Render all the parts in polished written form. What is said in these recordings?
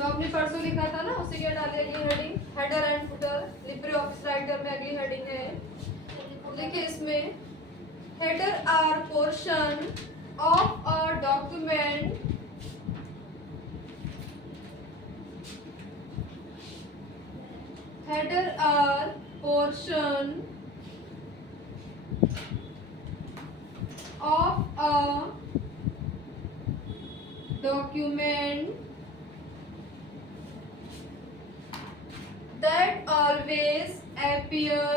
जो आपने परसों लिखा था ना उसी के डालिए अगली heading, header and footer. LibreOffice writer में अगली हेडिंग है, लिखिए इसमें header are portion of a document header are portion of a document that always appear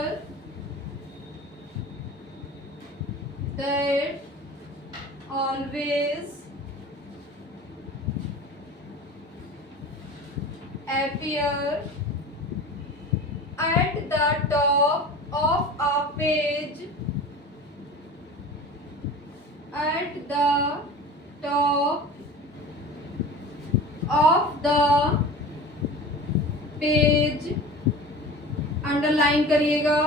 at the top of a page, at the top of the page, underline करिएगा,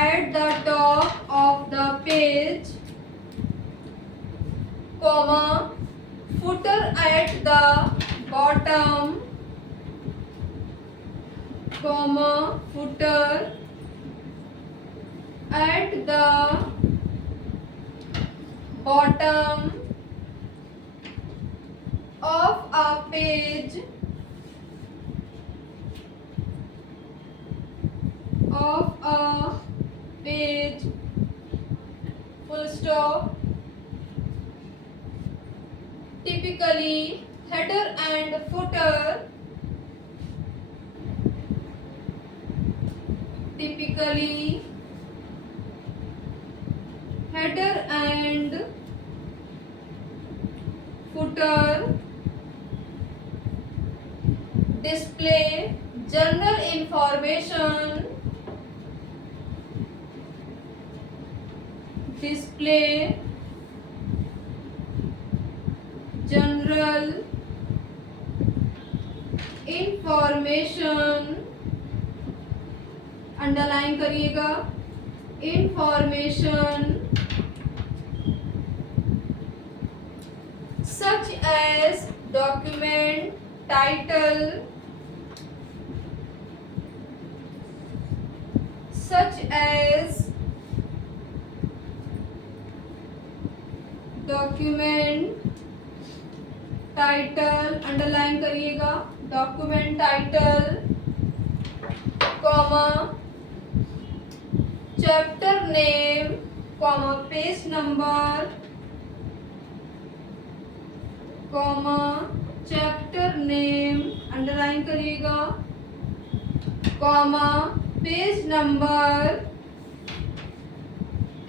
at the top of the page, comma, footer at the bottom, comma, footer at the bottom of a page, full stop. Typically header and footer display general information, underline करिएगा, information such as document title, underline करिएगा, document title, comma, chapter name, comma, page number, comma, chapter name, underline करिएगा, comma, page number,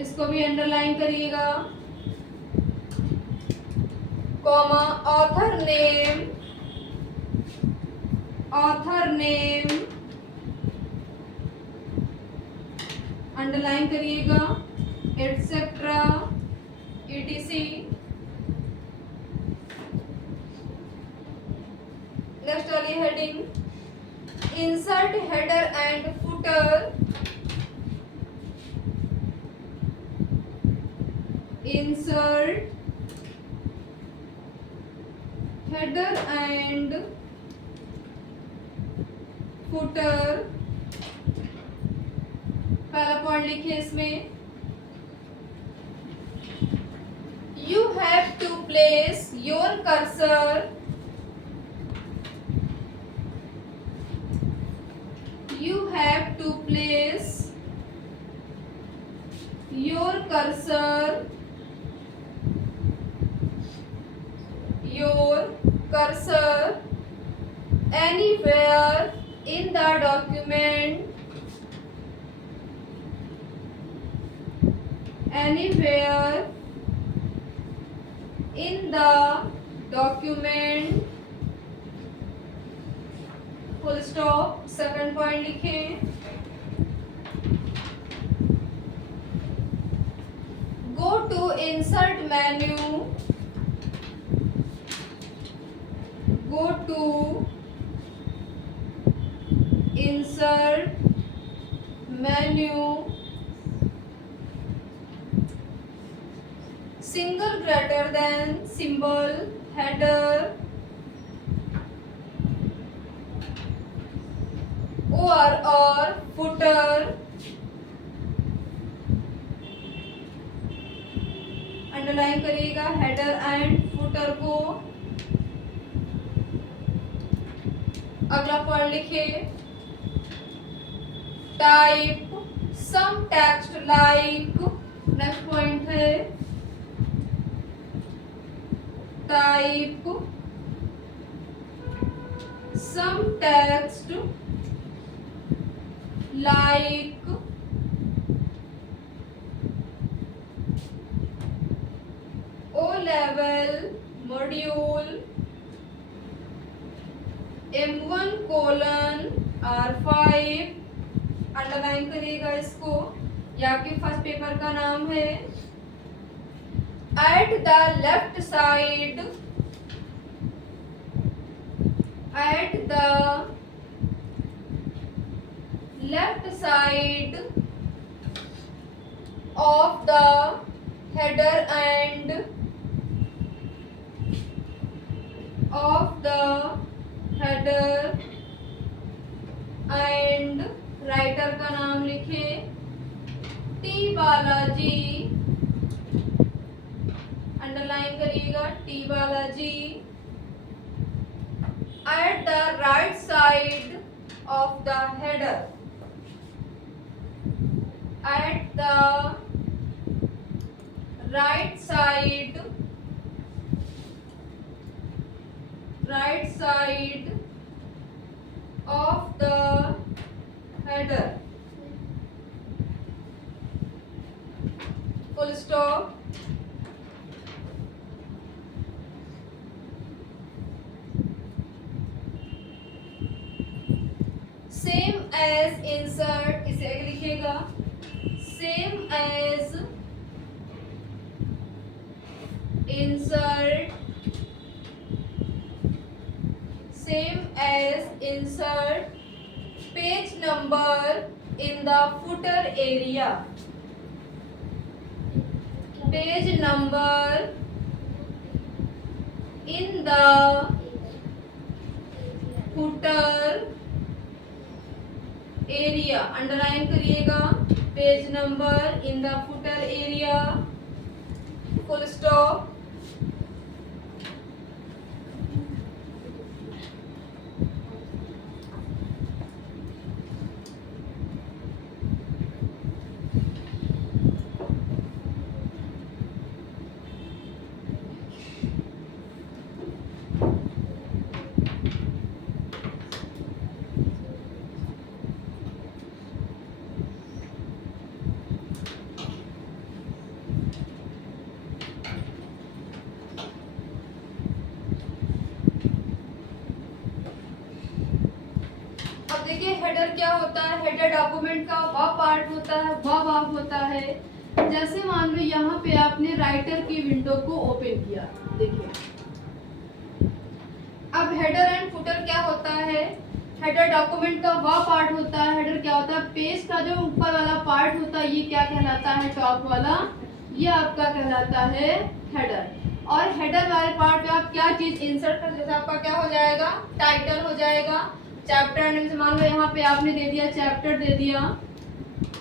इसको भी underline करिएगा, comma, author name, underline करिएगा, etcetera, etc. Next वाली heading, insert header and footer, insert header and footer। पहला point लिखिए इसमें, you have to place your cursor, your cursor anywhere in the document, full stop। Second point लिखें, go to insert menu, single greater than symbol, header, header and footer को। अगला point लिखिए, type some text like. Next point है type some text like O level module M1 colon R5। Underline करिएगा इसको, ये आपके first paper का नाम है। At the left side, at the left side of the header and of the header and writer का नाम लिखे टी बालाजी। अंडरलाइन करिएगा T Balaji. At the right side of the header, at the right side of the header, full stop। same as insert, इसे लिखिएगा same as insert, same as insert page number in the footer area, page number in the footer area। Underline करिएगा page number in the footer area, full stop. देखिए header क्या होता है, header document का वह part होता है, वह भाग होता है। जैसे मान लो यहाँ पे आपने राइटर की विंडो को ओपन किया, देखिए अब हेडर एंड फुटर क्या होता है, हेडर डॉक्यूमेंट का वह पार्ट होता है। हेडर क्या होता है, पेज का जो ऊपर वाला पार्ट होता है ये क्या कहलाता है, टॉप वाला, ये आपका कहलाता है हेडर। और हेडर वाले पार्ट में आप क्या चीज इंसर्ट कर, जैसे आपका क्या हो जाएगा, टाइटल हो जाएगा, चैप्टर नेम, मान लो यहाँ पे आपने दे दिया चैप्टर, दे दिया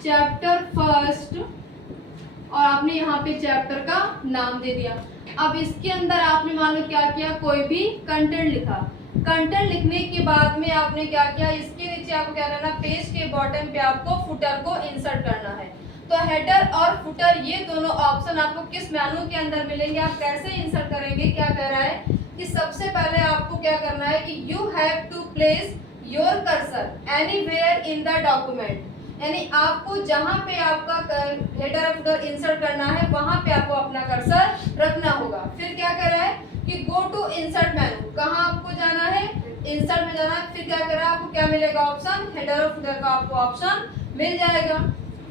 चैप्टर फर्स्ट, और आपने यहाँ पे चैप्टर का नाम दे दिया। अब इसके अंदर आपने मान लो क्या किया, कोई भी कंटेंट लिखा। कंटेंट लिखने के बाद में आपने क्या किया, इसके नीचे आपको क्या करना, पेज के बॉटम पे आपको फुटर को इंसर्ट करना है। तो हेडर और फुटर ये दोनों ऑप्शन आपको किस मेनू के अंदर मिलेंगे, आप कैसे इंसर्ट करेंगे। क्या कह रहा है कि सबसे पहले आपको क्या करना है कि you have to place your cursor anywhere in the document, यानी आपको जहां पे आपका हेडर और फुटर इंसर्ट करना है वहां पे आपको अपना कर्सर रखना होगा। फिर क्या कर रहा है कि गो टू इंसर्ट मेनू, कहां आपको जाना है, इंसर्ट में जाना है। फिर क्या कर रहा है, आपको क्या मिलेगा ऑप्शन, हेडर और फुटर का आपको ऑप्शन मिल जाएगा।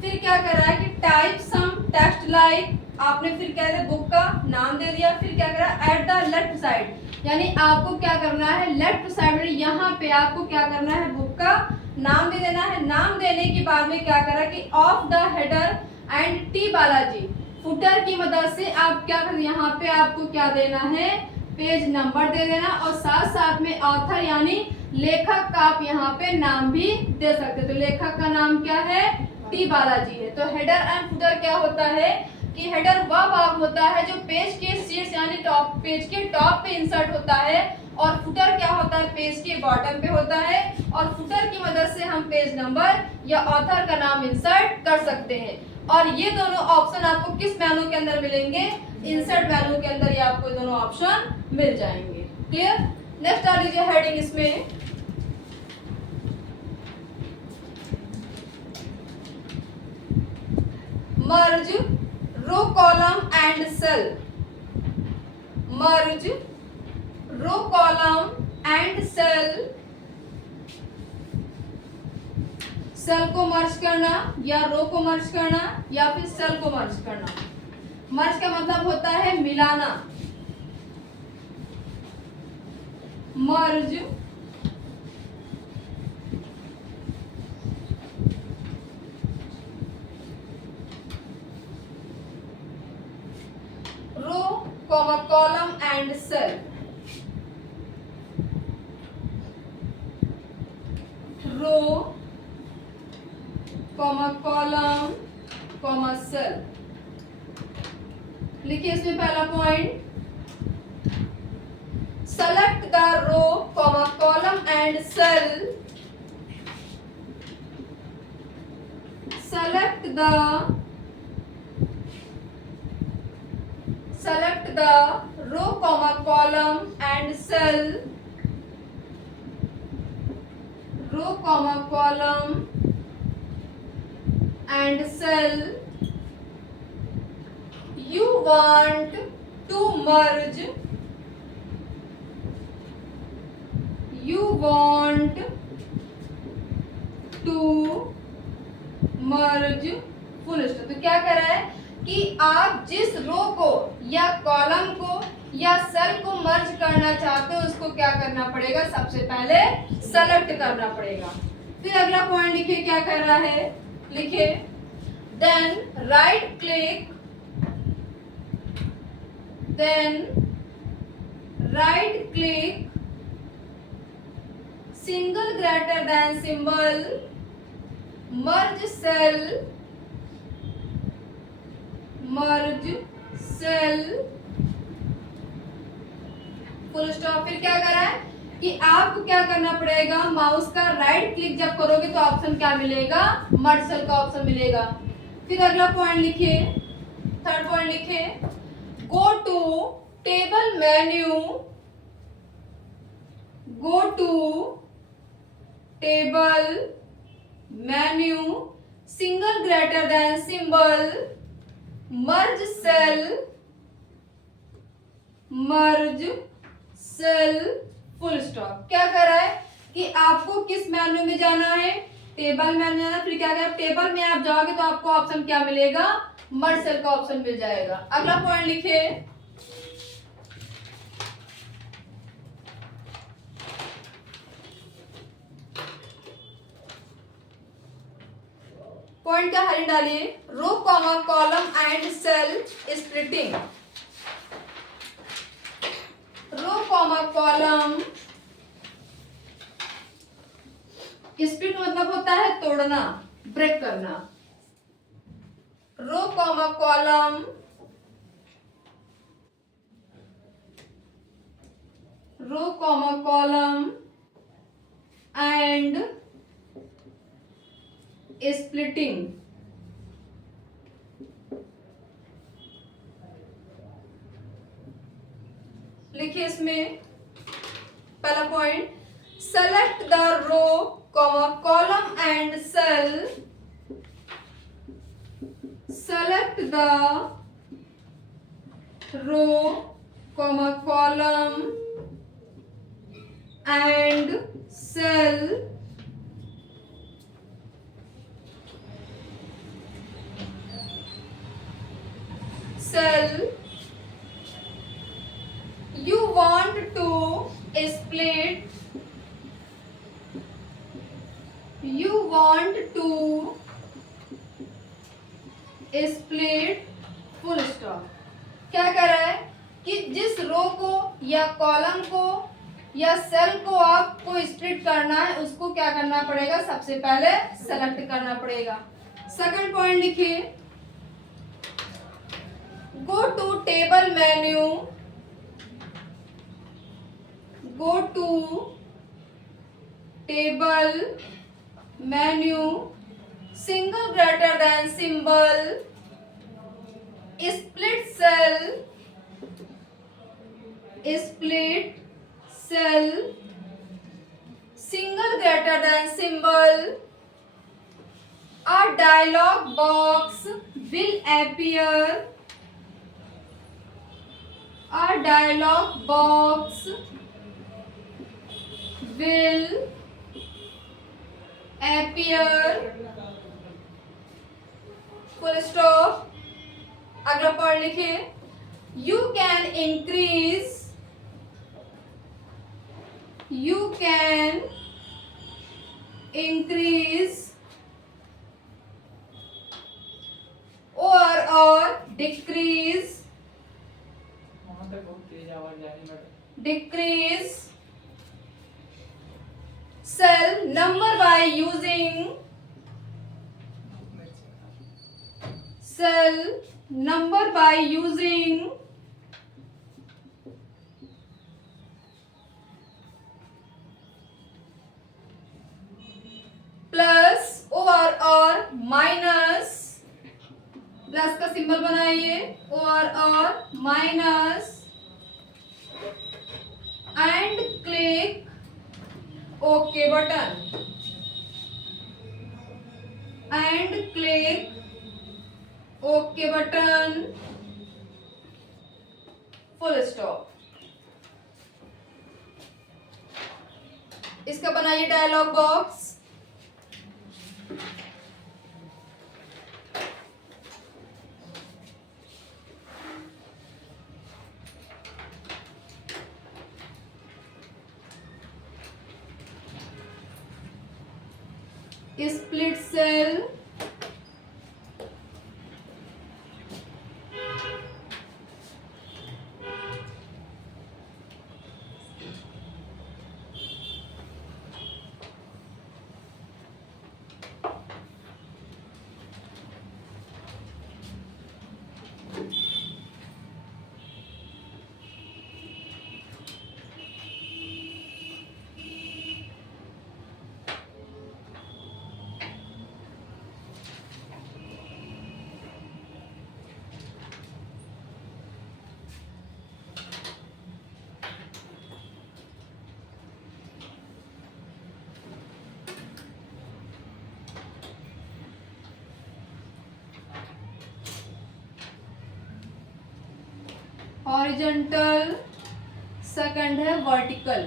फिर क्या कर रहा है कि टाइप सम टेक्स्ट लाइक, आपने फिर क्या है बुक का नाम दे दिया। फिर क्या कर रहा है, एट द लेफ्ट साइड, यानी आपको क्या करना है, लेफ्ट साइड में यहाँ पे आपको क्या करना है, बुक का नाम दे देना है। नाम देने के बाद में क्या करा कि of the header and T Balaji, footer की मदद से आप क्या कर, यहाँ पे आपको क्या देना है, पेज नंबर दे देना, और साथ साथ में ऑथर यानी लेखक का आप यहाँ पे नाम भी दे सकते। तो लेखक का नाम क्या है, टी बालाजी है। तो हेडर एंड फुटर क्या होता है कि हेडर वह भाग होता है जो पेज के शीर्ष यानी टॉप, पेज के टॉप पे इंसर्ट होता है, और फुटर क्या होता है, पेज के बॉटम पे होता है। और फुटर की मदद से हम पेज नंबर या ऑथर का नाम इंसर्ट कर सकते हैं। और ये दोनों ऑप्शन आपको किस मेनू के अंदर मिलेंगे, इंसर्ट मेनू के अंदर ये आपको दोनों ऑप्शन मिल जाएंगे। क्लियर। नेक्स्ट आ लीजिए हेडिंग इसमें, merge row column and cell. Merge row column and cell, cell को मर्ज करना या रो को मर्ज करना या फिर सेल को मर्ज करना। मर्ज का मतलब होता है मिलाना। Merge row comma column and cell. Row comma column comma cell. लिखिए इसमें पहला point, select the row comma column and cell, select the row comma column and cell, row comma column and cell you want to merge, you want to merge full stop. तो क्या कह रहा है कि आप जिस रो को या कॉलम को या सेल को मर्ज करना चाहते हो उसको क्या करना पड़ेगा, सबसे पहले सेलेक्ट करना पड़ेगा। फिर अगला पॉइंट लिखिए क्या कह रहा है, लिखिए then right click, then right click single greater than symbol, merge cell, merge cell full stop. फिर क्या कर रहा है कि आपको क्या करना पड़ेगा, माउस का राइट क्लिक जब करोगे तो ऑप्शन क्या मिलेगा, मर्ज सेल का ऑप्शन मिलेगा। फिर अगला पॉइंट लिखिए, थर्ड पॉइंट लिखिए, go to table menu, go to table menu single greater than symbol, merge cell, merge cell full stop. क्या कर रहा है कि आपको किस मेन्यू में जाना है, टेबल मेन्यू जाना। फिर क्या करें, टेबल में आप जाओगे तो आपको ऑप्शन क्या मिलेगा, मर्ज सेल का ऑप्शन मिल जाएगा। अगला पॉइंट लिखिए, पॉइंट का हेडिंग डालिए, row comma column and cell splitting. Row comma column, split मतलब होता है तोड़ना, ब्रेक करना। Row comma column row comma column and splitting. लिखिए इसमें पहला point, select the row comma column and cell, select the row comma column and cell cell you want to split, you want to split full stop. क्या कर रहा है कि जिस रो को या कॉलम को या सेल को आपको स्प्लिट करना है उसको क्या करना पड़ेगा, सबसे पहले सेलेक्ट करना पड़ेगा। सेकंड पॉइंट लिखिए, go to table menu, go to table menu, single greater than symbol, split cell, single greater than symbol, a dialog box will appear, a dialog box will appear, full stop. अगला point लिखिए, you can increase or decrease cell number by using plus और minus, plus का symbol बनाइए, और minus, and click okay button, full stop. इसका बनाइए dialog box, split cell, horizontal, second है vertical.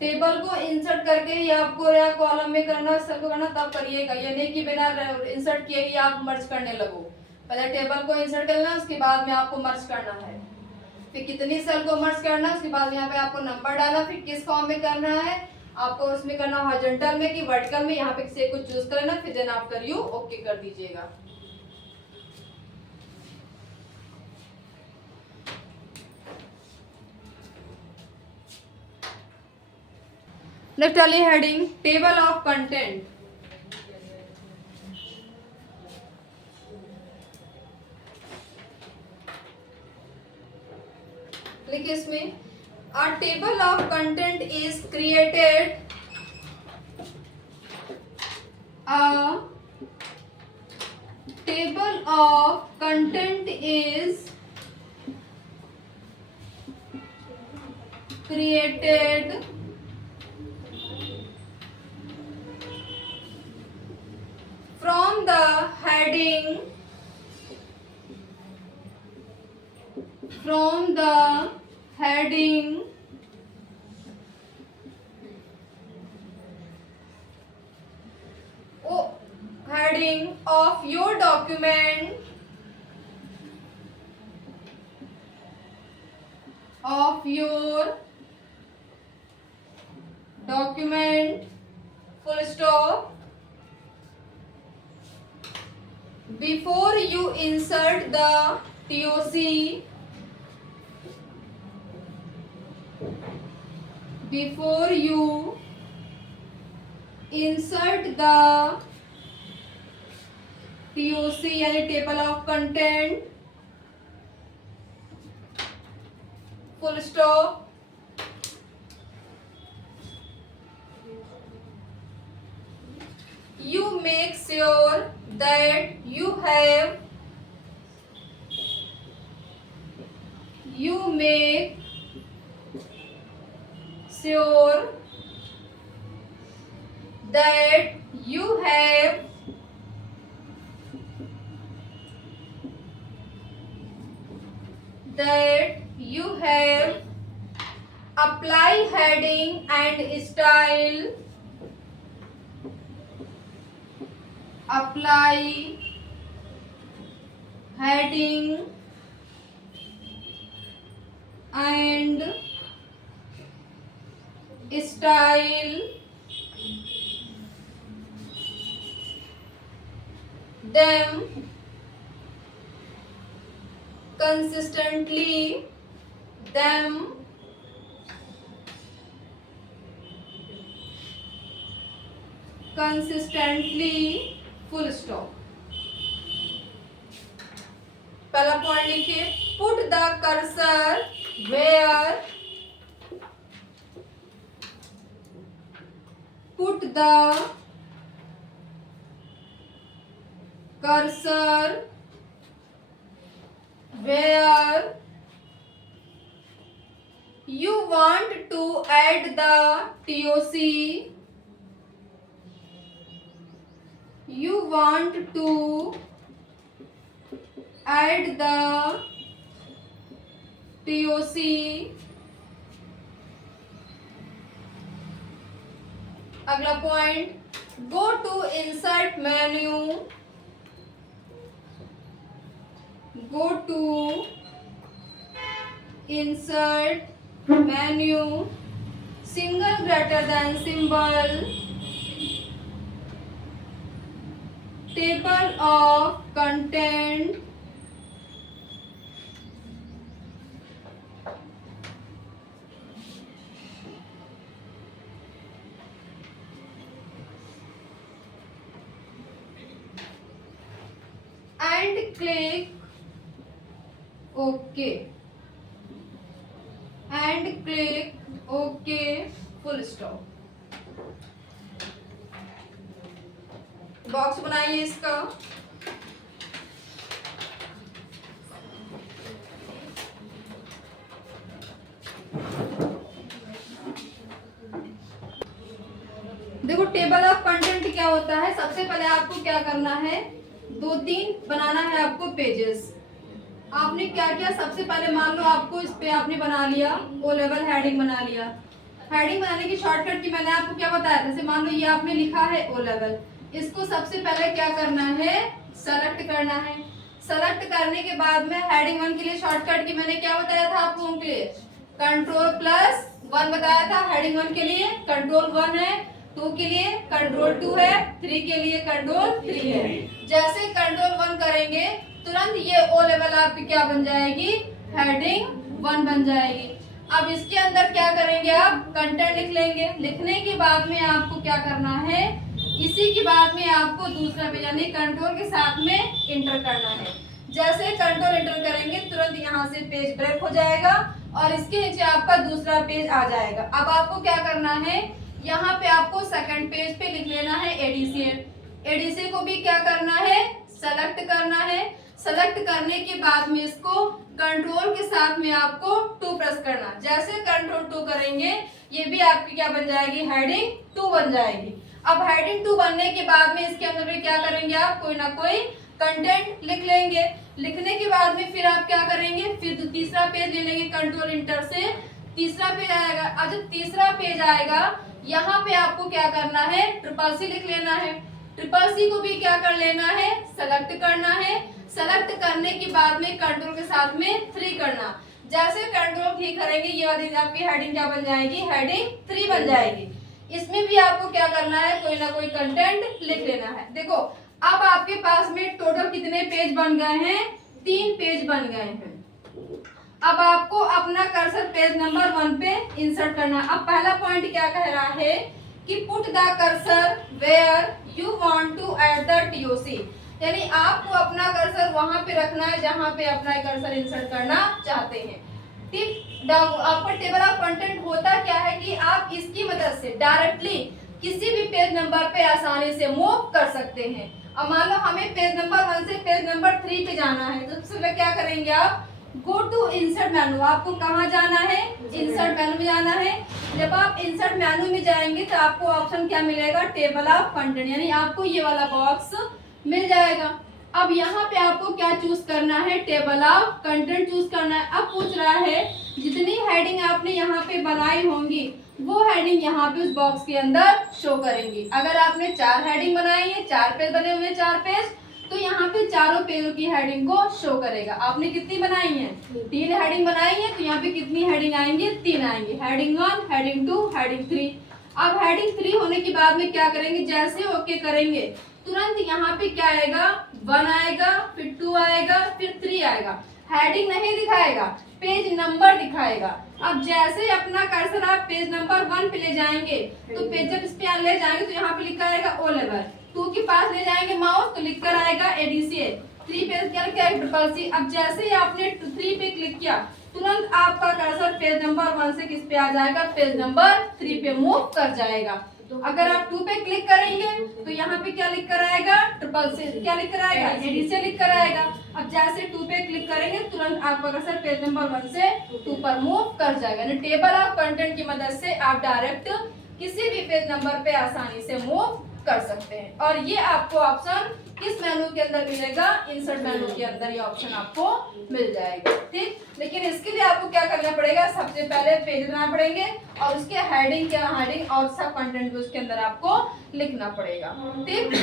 Table को इंसर्ट करके ही आपको या कॉलम में करना, सेल को करना, तब करिएगा, ये नहीं कि बिना इंसर्ट किए ही आप मर्ज करने लगो। पहले टेबल को इंसर्ट करना, उसके बाद में आपको मर्ज करना है, फिर कितनी सेल को मर्ज करना है, उसके बाद यहाँ पे आपको नंबर डालना, फिर किस फॉर्म में करना है आपको, उसमें करना हॉरिजॉन्टल में कि वर्टिकल में, यहाँ पे से कुछ चूज करना, फिर देन आफ्टर यू ओके कर दीजिएगा। नेक्स्ट वाली हेडिंग टेबल ऑफ कंटेंट। लिखिए इसमें, a table of content is created, a table of content is created from the heading, heading of your document, full stop. Before you insert the TOC, before you insert the TOC यानी table of content, full stop. You make sure that you make sure that you have apply heading and style, apply heading and style them consistently, full stop. पहला point लिखिए, put the cursor where, put the cursor where you want to add the TOC, you want to add the TOC अगला point, go to insert menu, go to insert menu, single greater than symbol, table of content, and click OK, and click OK, full stop. Box बनाइए इसका, देखो table of content क्या होता है। सबसे पहले आपको क्या करना है, 2-3 बनाना है आपको पेजेस। आपने क्या किया, सबसे पहले मान लो आपको इस पे आपने बना लिया ओ लेवल हेडिंग बना लिया। हेडिंग बनाने की शॉर्टकट की मैंने आपको क्या बताया, जैसे मान लो ये आपने लिखा है ओ लेवल, इसको सबसे पहले क्या करना है, सेलेक्ट करना है। सेलेक्ट करने के बाद में हेडिंग 1 के लिए शॉर्टकट की मैंने क्या बताया था आपको के लिए, Ctrl+1 बताया था। हेडिंग 1 के लिए Ctrl+1 है, 2 के लिए Ctrl+2 है, 3 के लिए Ctrl+3 है। जैसे Ctrl+1 करेंगे तुरंत ये ओ लेवल आपकी क्या बन जाएगी, हेडिंग 1 बन जाएगी। अब इसके अंदर क्या करेंगे, आप कंटेंट लिख लेंगे। लिखने के बाद में आपको क्या करना है, इसी के बाद में आपको दूसरा पेज यानी कंट्रोल के साथ में इंटर करना है। जैसे कंट्रोल इंटर करेंगे तुरंत यहाँ से पेज ब्रेक हो जाएगा और इसके नीचे आपका दूसरा पेज आ जाएगा। अब आपको क्या करना है, यहाँ पे आपको सेकंड पेज पे लिख लेना है एडीसी। एडीसी को भी क्या करना है, सेलेक्ट करना है। सेलेक्ट करने के बाद में इसको कंट्रोल के साथ में आपको 2 प्रेस करना। जैसे कंट्रोल 2 करेंगे ये भी आपकी क्या बन जाएगी, हेडिंग 2 बन जाएगी। अब हेडिंग 2 बनने के बाद में इसके अंदर भी क्या करेंगे, आप कोई ना कोई कंटेंट लिख लेंगे। लिखने के बाद में फिर आप क्या करेंगे, फिर तीसरा पेज ले लेंगे, कंट्रोल इंटर से तीसरा पेज आएगा। अब जब तीसरा पेज आएगा यहाँ पे आपको क्या करना है, CCC लिख लेना है। CCC को भी क्या कर लेना है, सेलेक्ट करना है। सेलेक्ट करने के बाद में कंट्रोल के साथ में 3 करना। जैसे कंट्रोल 3 करेंगे ये वाली आपकी हेडिंग क्या बन जाएगी, हेडिंग 3 बन जाएगी। इसमें भी आपको क्या करना है, कोई ना कोई कंटेंट लिख लेना है। देखो अब आपके पास में टोटल कितने पेज बन गए हैं, 3 पेज बन गए हैं। अब आपको अपना कर्सर पेज नंबर 1 पे इंसर्ट करना है। अब पहला पॉइंट क्या कह रहा है कि put the cursor where you want to add the TOC, यानी आपको अपना कर्सर वहां पे रखना है जहां पे अपना कर्सर इंसर्ट करना चाहते हैं। ठीक, आपका टेबल ऑफ कंटेंट होता क्या है कि आप इसकी मदद से डायरेक्टली किसी भी पेज नंबर पे आसानी से मूव कर सकते हैं। अब मान लो हमें पेज नंबर 1 से पेज नंबर 3 पे जाना है, तो सबसे पहले क्या करेंगे आप, गो टू इंसर्ट मेनू। आपको कहाँ जाना है, इंसर्ट मेनू में जाना है। जब आप इंसर्ट मेनू में जाएंगे तो आपको ऑप्शन क्या मिलेगा, टेबल ऑफ कंटेंट, यानी आपको ये वाला बॉक्स मिल जाएगा। अब यहाँ पे आपको क्या चूज करना है, टेबल ऑफ कंटेंट चूज करना है। अब पूछ रहा है जितनी हेडिंग आपने यहाँ पे बनाई होंगी वो हेडिंग यहाँ पे उस बॉक्स के अंदर शो करेंगी। अगर आपने 4 हेडिंग बनाई है, 4 पेज बने हुए 4 पेज, तो यहाँ पे चारों पेजों की हेडिंग को शो करेगा। आपने कितनी बनाई है, 3 हेडिंग बनाई है, तो यहाँ पे कितनी हेडिंग आएंगी, 3 आएंगी, हेडिंग 1, हेडिंग 2, हेडिंग 3। अब हेडिंग 3 होने के बाद में क्या करेंगे, जैसे ओके करेंगे तुरंत यहाँ पे क्या आएगा, 1 आएगा, फिर 2 आएगा, फिर 3 आएगा। हेडिंग नहीं दिखाएगा, पेज नंबर दिखाएगा। अब जैसे अपना कर्सर आप पेज नंबर 1 पे ले जाएंगे तो पेज जब इस पे ले जाएंगे तो यहाँ पे लिखा आएगा ओ लेवल। 2 के पास ले जाएंगे माउस तो लिख कर आएगा एडीसीए। 3 पे क्या लिखा है, ट्रिपल सी। अब जैसे ही आपने 3 पे क्लिक किया तुरंत आपका कर्सर पेज नंबर 1 से किस पे आ जाएगा, पेज नंबर 3 पे मूव कर जाएगा। अगर आप 2 पे क्लिक करेंगे तो यहाँ पे क्या लिख कर आएगा, ट्रिपल सी, क्या लिख कर आएगा, एडीसीए लिख कर आएगा। अब जैसे 2 पे क्लिक करेंगे तुरंत आपका कर्सर पेज नंबर 1 से 2 पर मूव कर जाएगा। यानी टेबल ऑफ कंटेंट की मदद से आप डायरेक्ट किसी भी पेज नंबर पे आसानी से मूव कर सकते हैं। और ये आपको ऑप्शन किस मेनू के अंदर मिलेगा, इंसर्ट मेनू के अंदर ये ऑप्शन आपको मिल जाएगा। ठीक, लेकिन इसके लिए आपको क्या करना पड़ेगा, सबसे पहले पेज बनाना पड़ेंगे और उसके हेडिंग और सब कंटेंट भी उसके अंदर आपको लिखना पड़ेगा। ठीक।